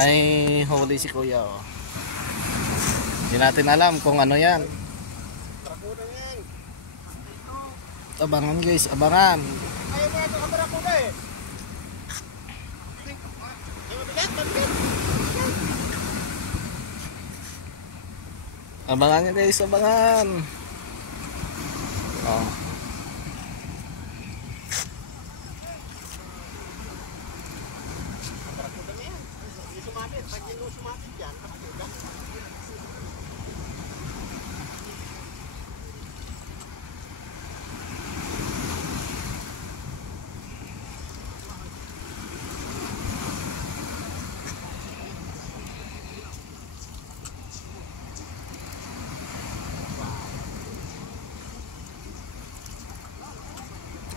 May huli si kuya, oh. Hindi natin alam kung ano yan. Abangan guys, abangan. Abangan nyo guys, abangan. Oh.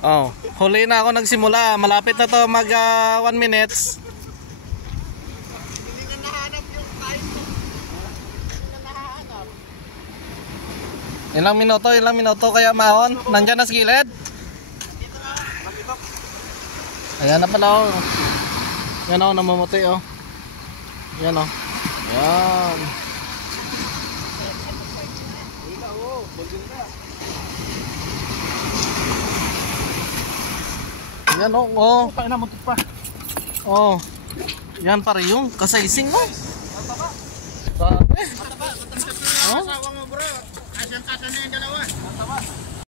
Oh, huli na ako nagsimula. Malapit na to mag 1 minutes. Hindi na nahanap yung time mo. Hindi na nahanap. Ilang minuto kaya mahon? Nandyan na sa gilid? Dito na. Makitok. Ayan na pala, oh. Yan, oh, namumuti, oh. Yan, oh. Yan. Yan, oh, oh. Tayo na, muntik pa. Oh. Yan pa rin yung kasaysing mo. Sabi. Asawa mo bro. Kasyang-kasa na yung dalawa.